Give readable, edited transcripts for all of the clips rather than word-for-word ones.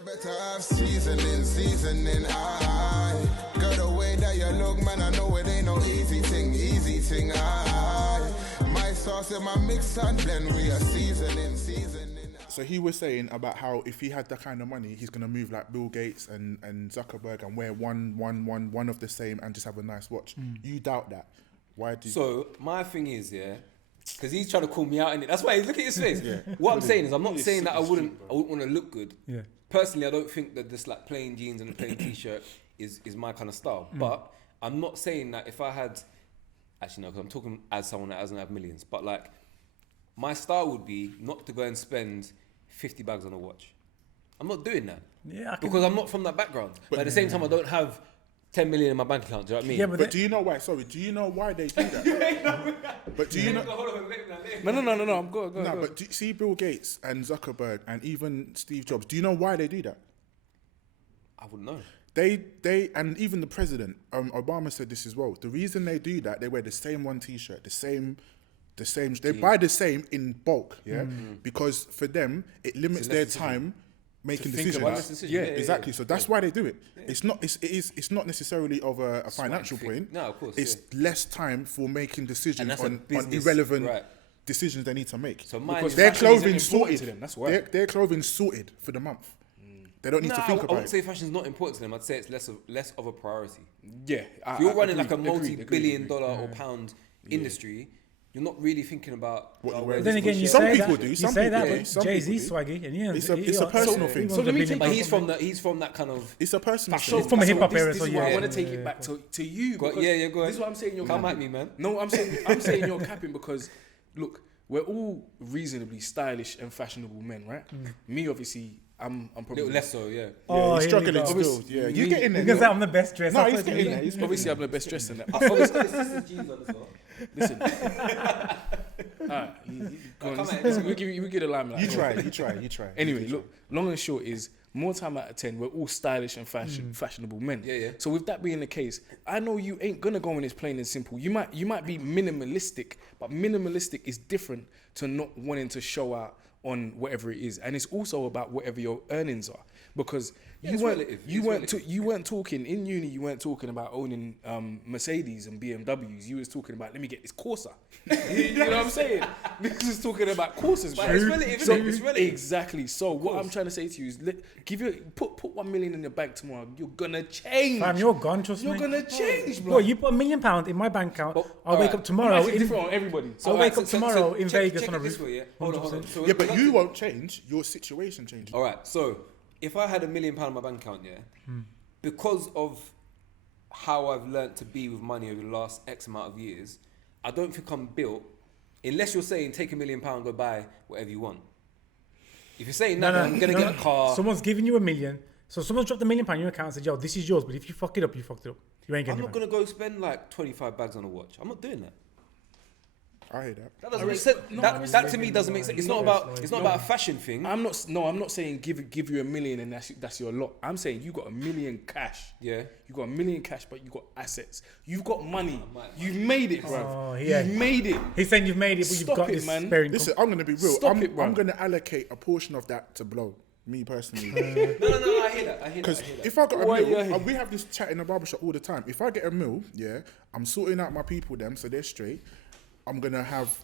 You better have seasoning, aye. Got the way that you look, man, I know it ain't no easy thing, aye. My sauce and my mix and blend, we are seasoning. So he was saying about how if he had that kind of money, he's gonna move like Bill Gates and Zuckerberg and wear one of the same and just have a nice watch. You doubt that? Why do you? So my thing is, yeah, because he's trying to call me out in it. That's why he's looking at his face. What I'm saying is, I'm not saying that I wouldn't want to look good. Yeah. Personally, I don't think that this like plain jeans and a plain t-shirt is my kind of style. But I'm not saying that if I had, actually no, because I'm talking as someone that doesn't have millions. But like, my style would be not to go and spend 50 bags on a watch. I'm not doing that. Yeah, because I'm not from that background. But at the same time, I don't have 10 million in my bank account. Do you know what I mean? Yeah, but do you know why? Sorry, do you know why they do that? But do you know? No. I'm good. No, but do you see Bill Gates and Zuckerberg and even Steve Jobs? Do you know why they do that? I wouldn't know. They and even the president, Obama said this as well. The reason they do that, they wear the same one T-shirt, the same. They buy the same in bulk, because for them it limits their time making decisions. Yeah, exactly. So that's why they do it. Yeah. It's not necessarily of a financial point. No, of course. It's less time for making decisions on business, irrelevant decisions they need to make. So because their clothing's sorted. To them. That's why their clothing's sorted for the month. They don't need to think about it. I wouldn't say fashion's not important to them. I'd say it's less of a priority. Yeah. If you're running like a multi-billion-dollar or pound industry, you're not really thinking about what you're wearing. Then again, you some say people that. do. You Some say people that, do. but Some Jay-Z's people do. swaggy, and yeah, It's a personal thing. So let me take. But he's from that kind of. It's a personal So thing. from a hip hop era, This so is yeah. why I want to take it back to you. Go on. This is what I'm saying. You're Come capping. at me, man. No, I'm saying you're capping because look, we're all reasonably stylish and fashionable men, right? Me, obviously, I'm probably A little less so, yeah. Oh, he's here struggling we go. still. Yeah, you get in there. Because I'm the best dressed. No, he's getting there. obviously I'm the best dressed in that. Listen. Alright, we give a limelight. You try. Anyway, look, long and short is more time out of 10, we're all stylish and fashionable men. Yeah. So with that being the case, I know you ain't gonna go in as plain and simple. You might be minimalistic, but minimalistic is different to not wanting to show out on whatever it is, and it's also about whatever your earnings are. Because you weren't talking in uni. You weren't talking about owning Mercedes and BMWs. You was talking about, let me get this Corsa. You know what I'm saying? This is talking about Corsas. But it's relative, isn't it? It's relative. Exactly. So what I'm trying to say to you is, put 1 million in your bank tomorrow. You're gonna change. Fam, you're gone, trust me. You're gonna change, bro. Bro, you put £1 million in my bank account. I'll wake up tomorrow. It's different on everybody. I'll wake up tomorrow in Vegas on a roof. Hold on. So Yeah, but you won't change. Your situation changes. All right. So if I had £1 million in my bank account, because of how I've learnt to be with money over the last X amount of years, I don't think I'm built. Unless you're saying take £1 million, go buy whatever you want. If you're saying that, I'm gonna get a car. Someone's giving you £1 million. So someone's dropped £1 million in your account and said, "Yo, this is yours." But if you fuck it up, you fucked it up. You ain't getting it. I'm not gonna go spend like 25 bags on a watch. I'm not doing that. I hear that. That doesn't make sense. That to me doesn't make sense. It's not about a fashion thing. I'm not saying give you $1 million and that's your lot. I'm saying you got $1 million cash. Yeah. You got $1 million cash, but you got assets. You've got money. You've made it, bro. Oh, yeah. You've made it. He's saying you've made it, but you've got this sparing. Listen, I'm gonna be real. Stop I'm it, bro. gonna allocate a portion of that to blow. Me personally. No, I hear that. Because if I got a meal, we have this chat in the barbershop all the time. If I get a meal, I'm sorting out my people them so they're straight. I'm gonna have,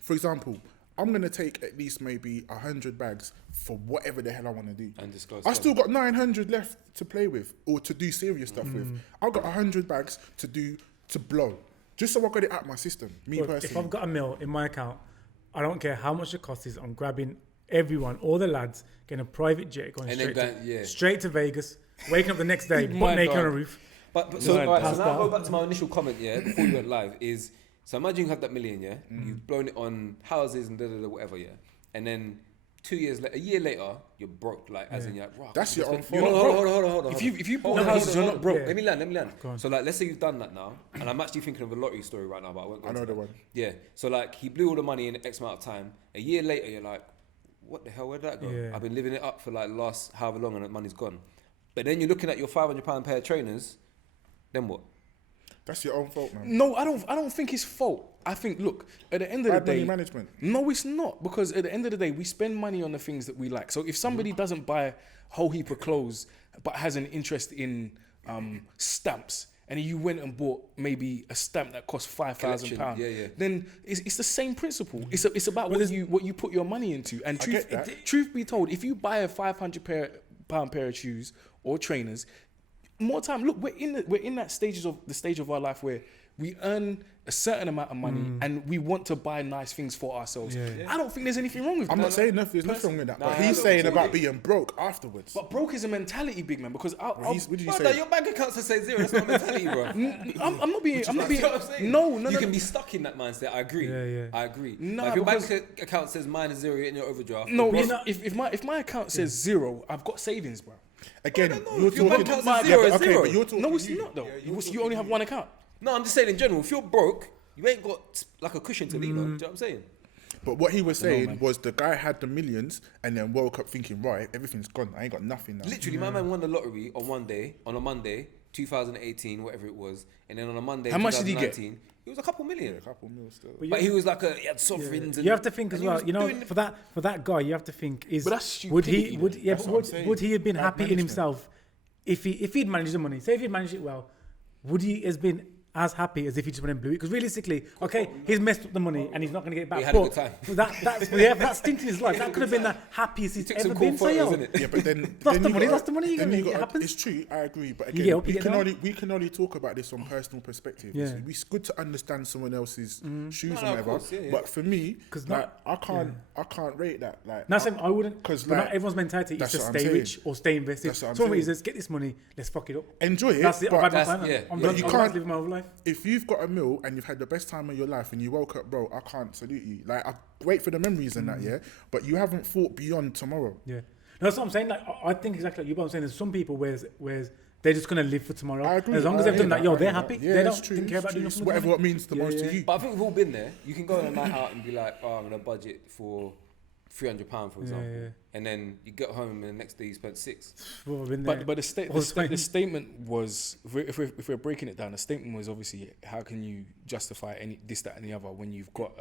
for example, I'm gonna take at least maybe 100 bags for whatever the hell I want to do. And this goes I still got 900 left to play with or to do serious stuff with. I've got 100 bags to blow, just so I got it out my system. Personally, if I've got a meal in my account, I don't care how much the cost is. I'm grabbing everyone, all the lads, getting a private jet, going straight to Vegas, waking up the next day, butt naked on a roof. But so now I go back to my initial comment, before you went live, is so imagine you have that $1 million, you've blown it on houses and whatever, and then 2 years later, a year later, you're broke, like as in you're like, wow. That's your own fault. Hold on. If you bought houses, you're not broke. Let me land. So like, let's say you've done that now, and I'm actually thinking of a lottery story right now, but I won't go I know the one. Yeah. So like, he blew all the money in X amount of time. A year later, you're like, what the hell? Where'd that go? Yeah. I've been living it up for like the last however long, and the money's gone. But then you're looking at your £500 pair of trainers. Then what? That's your own fault, man. No, I don't think it's fault. I think, look, at the end of the day, money management. No, it's not, because at the end of the day, we spend money on the things that we like. So if somebody doesn't buy a whole heap of clothes but has an interest in stamps, and you went and bought maybe a stamp that costs £5,000, then it's the same principle. It's about what you put your money into. And truth be told, if you buy a £500 pair of shoes or trainers, more time. Look, we're in that stage of our life where we earn a certain amount of money and we want to buy nice things for ourselves. I don't think there's anything wrong with that. I'm not saying there's nothing wrong with that, but he's saying about being broke afterwards. But broke is a mentality, big man. Because what did you say? Your bank account says 0. That's not mentality, bro. I'm not being. No. You can be stuck in that mindset. I agree. I agree. No, if your bank account says -0, you're in your overdraft. No, if my account says 0, I've got savings, bro. Again, you're talking. Your bank account says 0, it's 0. But you're talking. No, it's not though. You only have one account. No, I'm just saying in general. If you're broke, you ain't got like a cushion to lean on. Do you know what I'm saying? But what he was saying was the guy had the millions and then woke up thinking, right, everything's gone. I ain't got nothing now. Literally, my man won the lottery on a Monday, 2018, whatever it was, and then on a Monday, how much did he get? It was a couple million. A couple mil still. But he was like he had sovereigns. And you have to think as well. You know, for that guy, you have to think but that's stupidity, would he have been happy in himself if he'd managed the money? Say if he'd managed it well, would he has been as happy as if he just went and blew it? Because realistically, okay, he's messed up the money and he's not going to get it back. He had a good time. That stint in his life, that could have been the happiest he's ever been. Yeah, but then lost the money. It happens. It's true, I agree. But again, we can only talk about this from personal perspective. Yeah. It's good to understand someone else's shoes and whatever. But for me, I can't rate that. Like, no, I wouldn't. Because not everyone's mentality is to stay rich or stay invested. Someone says, get this money, let's fuck it up. Enjoy it. That's it. I'm you can't live my whole life. If you've got a meal and you've had the best time of your life and you woke up broke, I can't salute you. Like, I wait for the memories and that, but you haven't thought beyond tomorrow. Yeah, no, that's what I'm saying. Like, I think exactly like you. But I'm saying there's some people where they're just gonna live for tomorrow. I agree. As long as they've done that, they're happy. Yeah, they don't care about doing whatever it means the most to you. But I think we've all been there. You can go on a night out and be like, oh, I'm gonna budget for £300, for example, and then you get home and the next day you spent £6. But the statement was, if we're breaking it down, the statement was obviously, how can you justify this, that, and the other when you've got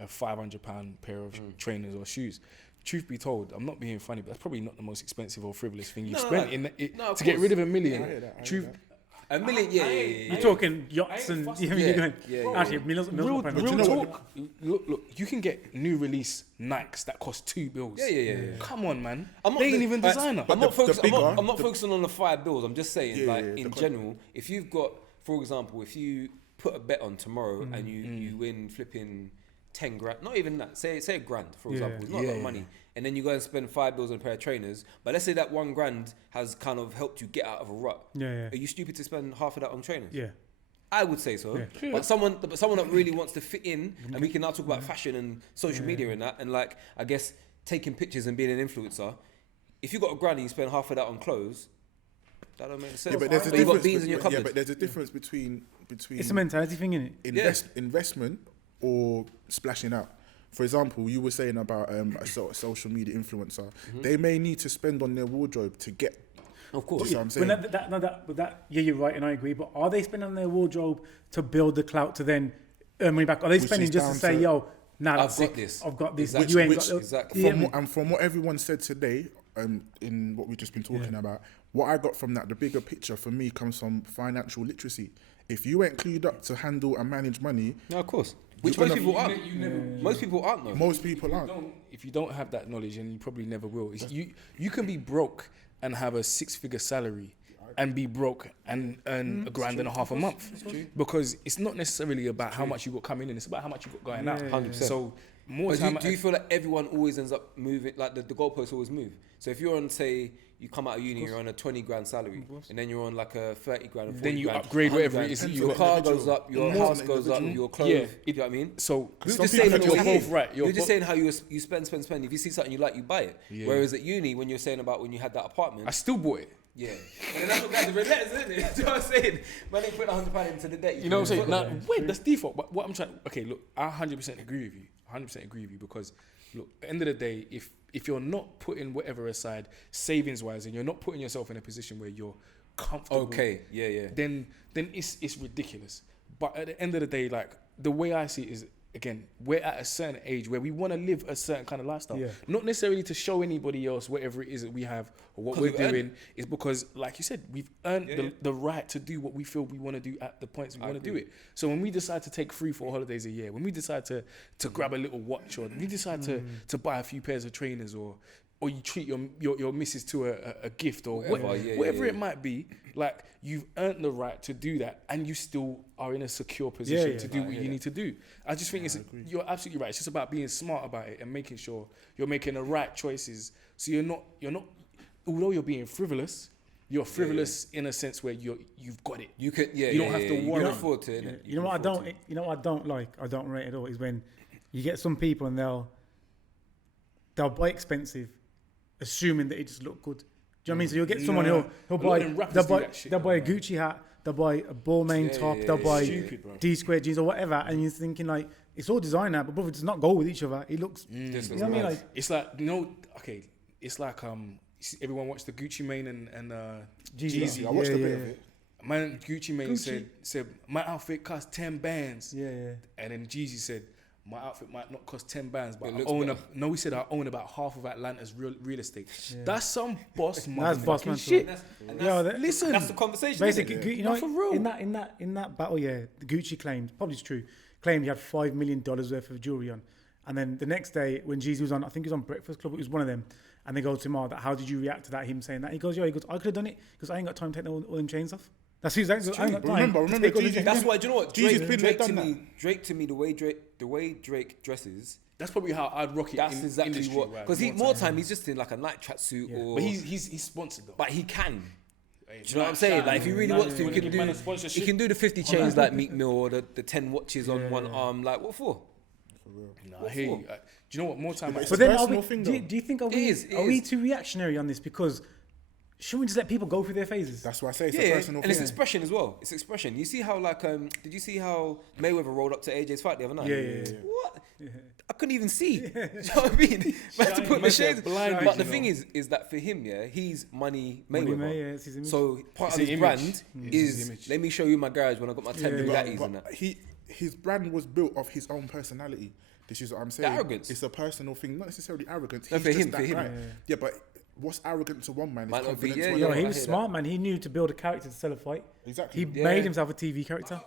a £500 pair of trainers or shoes? Truth be told, I'm not being funny, but that's probably not the most expensive or frivolous thing you've spent to get rid of $1 million. $1 million, yeah. You're talking yachts and actually millions. Real talk. Look, you can get new release Nikes that cost $2 bills. Yeah. Come on, man. They ain't even designer. I'm not focusing on the $5 I'm just saying, in general, if you've got, for example, if you put a bet on tomorrow and you win flipping 10 grand, not even that, say a grand, for example, it's not a lot of money, and then you go and spend $5 on a pair of trainers, but let's say that $1 grand has kind of helped you get out of a rut. Are you stupid to spend half of that on trainers? I would say so. But someone that really wants to fit in, and we can now talk about fashion and social media and that, and like, I guess taking pictures and being an influencer, if you got $1 grand and you spend half of that on clothes, that don't make sense. Yeah, but there's a difference. You got beans in your cupboard. Yeah, but there's a difference between it's a mentality thing, isn't it? Investment or splashing out. For example, you were saying about a social media influencer. They may need to spend on their wardrobe to get. Of course, you know what I'm saying. You're right, and I agree. But are they spending on their wardrobe to build the clout to then earn money back? Are they spending just to say, "Yo, nah, I've got this. Exactly. You ain't got exactly." From what everyone said today, in what we've just been talking about, what I got from that, the bigger picture for me comes from financial literacy. If you ain't clued up to handle and manage money, no, of course. Which most people aren't. Most people aren't, though. Most people aren't. If you don't have that knowledge, and you probably never will, you can be broke and have a 6-figure salary and be broke and earn $1.5 grand a month. Because it's not necessarily about how much you got coming in, it's about how much you got going out. 100%. So do you feel like everyone always ends up moving, like the goalposts always move? So if you're on, say, you come out of uni, you're on a 20 grand salary, and then you're on like a 30 grand, 40 then you grand, upgrade whatever it is. Your car goes up, your house goes up, your clothes. You know what I mean? So you're just saying you're both right. You're just saying how you spend. If you see something you like, you buy it. Whereas at uni, when you're saying about when you had that apartment, I still bought it. Yeah, and that's what guys are letters, isn't it? Do you know what I'm saying? Man, they put £100 into the debt. You know what I'm saying? Now, wait, that's default. But what I'm trying, okay, look, I 100% agree with you. 100% agree with you because, look, at the end of the day, if you're not putting whatever aside savings-wise, and you're not putting yourself in a position where you're comfortable. Okay, yeah. Then it's ridiculous. But at the end of the day, like the way I see it is, again, we're at a certain age where we want to live a certain kind of lifestyle. Yeah. Not necessarily to show anybody else whatever it is that we have or what we're doing. It's because, like you said, we've earned the right to do what we feel we want to do at the points we want to do it. So when we decide to take 3-4 holidays a year, when we decide to grab a little watch, or we decide to buy a few pairs of trainers, or you treat your missus to a gift, or whatever it might be, like, you've earned the right to do that, and you still are in a secure position to do what you need to do. I just think you're absolutely right. It's just about being smart about it and making sure you're making the right choices. So you're not, although you're being frivolous, you're frivolous in a sense where you've got it. You can, you don't have to worry. You can afford to, innit? You know what I don't like, I don't rate at all, is when you get some people and they'll buy expensive, assuming that it just look good. Do you know what I mean? So you'll get someone who'll buy a Gucci hat, they'll buy a Balmain top, they'll buy D-squared jeans or whatever, and you're thinking like, it's all designer, but brother, it does not go with each other. It looks, you know what I mean? Like, it's like, it's like everyone watched the Gucci Mane and Jeezy. I watched a bit of it. Man, Gucci Mane said my outfit cost 10 bands. Yeah. And then Jeezy said, my outfit might not cost 10 bands, but he said I own about half of Atlanta's real estate. Yeah. That's some boss motherfucking shit. Listen, that's the conversation. Basically, you know, for real. In that battle, the Gucci claimed, probably it's true, claimed he had $5 million worth of jewelry on, and then the next day when Jeezy was on, I think he was on Breakfast Club, it was one of them, and they go to him, how did you react to that? Him saying that, he goes, I could have done it because I ain't got time to take all them chains off. That's who's actually. Remember, that's why. Do you know what? Drake to me, the way Drake dresses. That's probably how I'd rock it. That's exactly what. Because he's just in like a night tracksuit or. But he's sponsored though. But he can. Do you know what I'm saying? Like if he really wants to, he can do the 50 chains like Meek Mill, or the 10 watches on one arm. Like what for? I hear you. Do you know what? More time. But then, do you think are we too reactionary on this? Because shouldn't we just let people go through their phases? That's why I say it's a personal thing. And it's expression as well. It's expression. You see how did you see how Mayweather rolled up to AJ's fight the other night? Yeah. What? Yeah. I couldn't even see. Do you know what I mean? I had to put my shades. But the thing is that for him, he's Money Mayweather. It's his image. So part of his brand is let me show you my garage when I got my 10 Bugattis and that. His brand was built of his own personality. This is what I'm saying. The arrogance. It's a personal thing, not necessarily arrogance. No, for him. Yeah, but what's arrogant to one man is confident to he another. was smart, man. He knew to build a character to sell a fight. Exactly. He made himself a TV character.